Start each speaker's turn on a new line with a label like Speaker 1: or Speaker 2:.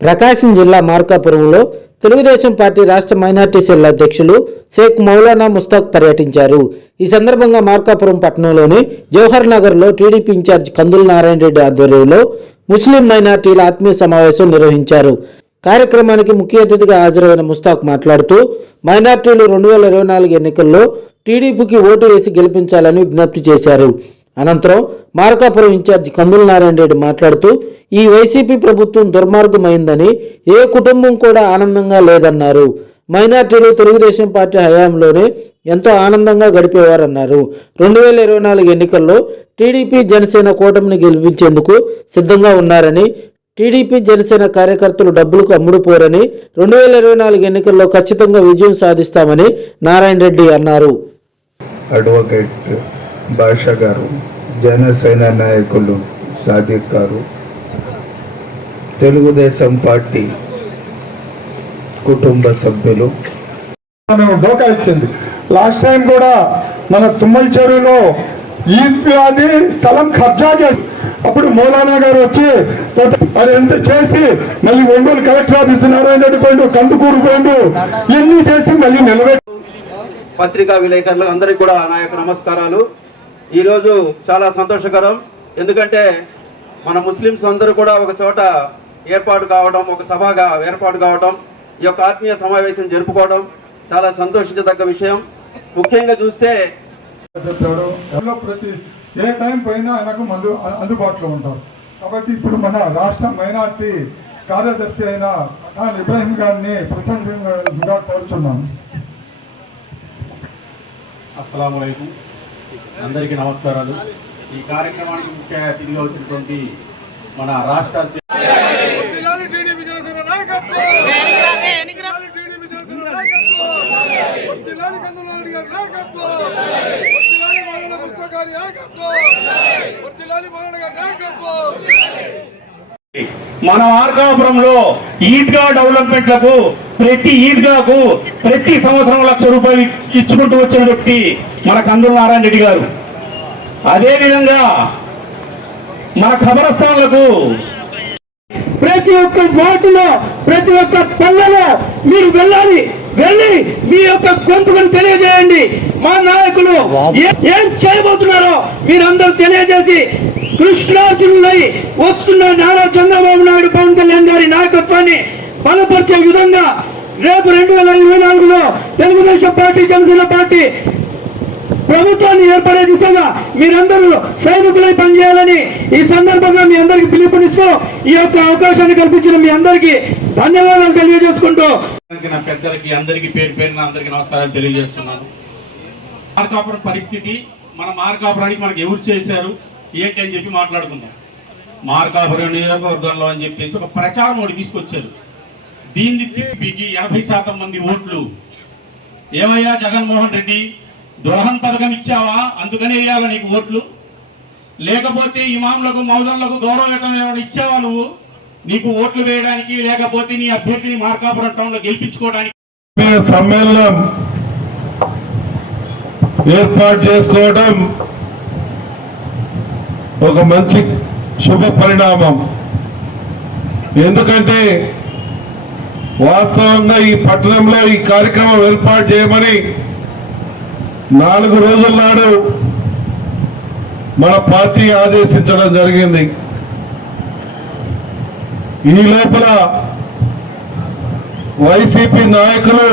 Speaker 1: ప్రకాశం జిల్లా మార్కాపురంలో తెలుగుదేశం పార్టీ రాష్ట్ర మైనార్టీ సెల్ అధ్యక్షులు షేక్ మౌలానా ముస్తాక్ పర్యటించారు. ఈ సందర్భంగా మార్కాపురం పట్టణంలోని జవహర్ నగర్లో TDP in charge Kandula Narayana Reddy ఆధ్వర్యంలో ముస్లిం మైనార్టీల ఆత్మీయ సమావేశం నిర్వహించారు. కార్యక్రమానికి ముఖ్య అతిథిగా హాజరైన ముస్తాక్ మాట్లాడుతూ మైనార్టీలు రెండు వేల ఇరవై నాలుగు ఎన్నికల్లో టీడీపీకి ఓటు వేసి గెలిపించాలని విజ్ఞప్తి చేశారు. అనంతరం మార్కాపురం ఇన్ఛార్జి కందుల నారాయణ రెడ్డి మాట్లాడుతూ ఈ వైసీపీ ప్రభుత్వం దుర్మార్గమైందని ఏ కుటుంబం కూడా ఆనందంగా లేదన్నారు. మైనార్టీలు తెలుగుదేశం పార్టీ హయాంలోనే ఎంతో ఆనందంగా గడిపేవారన్నారు. రెండు వేల ఇరవై నాలుగు ఎన్నికల్లో టీడీపీ జనసేన కూటమిని గెలిపించేందుకు సిద్ధంగా ఉన్నారని టీడీపీ జనసేన కార్యకర్తలు డబ్బులకు అమ్ముడుపోరని రెండు వేల ఇరవై నాలుగు ఎన్నికల్లో ఖచ్చితంగా విజయం సాధిస్తామని నారాయణ రెడ్డి అన్నారు.
Speaker 2: అడ్వకేట్ భాషా గారు జనసేన నాయకులు సాదిక్ గారు తెలుగుదేశం పార్టీ కుటుంబ సభ్యులు.
Speaker 3: మనం డోకా ఇచ్చింది. లాస్ట్ టైం కూడా మన తుమ్మల చెరువులో ఈద్గాది స్థలం కబ్జా చేసి అప్పుడు మౌలానా గారు వచ్చి అది ఎంత చేసి మళ్ళీ ఒంగోలు కలెక్టర్ ఆఫీస్ నారాయణ రెడ్డి పోయిండు కందుకూరు పోయిండు ఇవన్నీ చేసి మళ్ళీ నిలబెట్టి
Speaker 4: పత్రికా విలేకరులు అందరికీ కూడా నా యొక్క నమస్కారాలు. ఈరోజు చాలా సంతోషకరం. ఎందుకంటే మన ముస్లిమ్స్ అందరూ కూడా ఒక చోట ఏర్పాటు కావడం ఒక సభగా ఏర్పాటు కావడం ఈ యొక్క ఆత్మీయ సమావేశం జరుపుకోవడం చాలా సంతోషించదగ్గ విషయం. ముఖ్యంగా చూస్తే
Speaker 3: ప్రతి ఏ టైం పోయినా ఆయనకు మందు అందుబాటులో ఉంటారు. కాబట్టి ఇప్పుడు మన రాష్ట్ర మైనార్టీ కార్యదర్శి అయిన ఖాన్ ఇబ్రాహిం గారిని ప్రసంగంగా కోరుచున్నాను.
Speaker 5: అస్సలం అందరికీ నమస్కారాలు. ఈ కార్యక్రమానికి ముఖ్య అతిథిగా వచ్చినటువంటి మన రాష్ట్ర అధ్యక్షుడు
Speaker 6: వర్ధిల్లాలి టీడీపీ జనసేన నాయకత్వం!
Speaker 5: మన మార్కాపురంలో ఈద్గా డెవలప్మెంట్లకు ప్రతి ఈద్గాకు ప్రతి సంవత్సరం లక్ష రూపాయలు ఇచ్చుకుంటూ వచ్చిన వ్యక్తి మన కందుల నారాయణ రెడ్డి గారు. అదే విధంగా మన ఖబరస్థాన్లకు
Speaker 7: ప్రతి ఒక్క వార్డులో ప్రతి ఒక్క పల్లెలో మీరు వెళ్ళాలి వెళ్ళి మీ యొక్క గొంతుకుని తెలియజేయండి. మా నాయకులు ఏం చేయబోతున్నారో మీరందరూ తెలియజేసి కృష్ణార్జునులై వస్తున్న నారా చంద్రబాబు నాయుడు ప్రభుత్వాన్ని బలపరిచే విధంగా రేపు రెండు వేల ఇరవై నాలుగులో తెలుగుదేశం పార్టీ జనసేన పార్టీ ప్రభుత్వాన్ని ఏర్పడే దిశగా మీరందరూ సైనికులై పనిచేయాలని ఈ సందర్భంగా మీ అందరికి పిలుపునిస్తూ ఈ యొక్క అవకాశాన్ని కల్పించిన మీ అందరికీ ధన్యవాదాలు తెలియజేసుకుంటూ
Speaker 5: నా పెద్దలకి అందరికీ పేరు పేరున అందరికీ నమస్కారాలు తెలియజేస్తున్నాను. మార్కాపురం పరిస్థితి మన మార్కాపురానికి మనకి ఎవరు చేశారు ఏంటి అని చెప్పి మాట్లాడుకుందాం. మార్కాపురం నియోజకవర్గంలో అని చెప్పేసి ఒక ప్రచారం ఒకటి తీసుకొచ్చారు. దీన్ని తిప్పికి ఎనభై శాతం మంది ఓట్లు. ఏమయ్యా జగన్మోహన్ రెడ్డి ద్రోహం పథకం ఇచ్చావా? అందుకనే వేయాలా నీకు ఓట్లు. లేకపోతే ఇమాంలకు మౌజన్లకు గౌరవవేతనం ఏమైనా ఇచ్చావా నువ్వు? నీకు ఓట్లు వేయడానికి లేకపోతే నీ అభ్యర్థిని మార్కాపురం టౌన్లో గెలిపించుకోవడానికి
Speaker 3: సమ్మేళనం ఏర్పాటు చేసుకోవడం ఒక మంచి శుభ పరిణామం ఎందుకంటే వాస్తవంగా ఈ పట్టణంలో ఈ కార్యక్రమం ఏర్పాటు చేయమని నాలుగు రోజుల నాడు మన పార్టీ ఆదేశించడం జరిగింది. ఈ లోపల వైసీపీ నాయకులు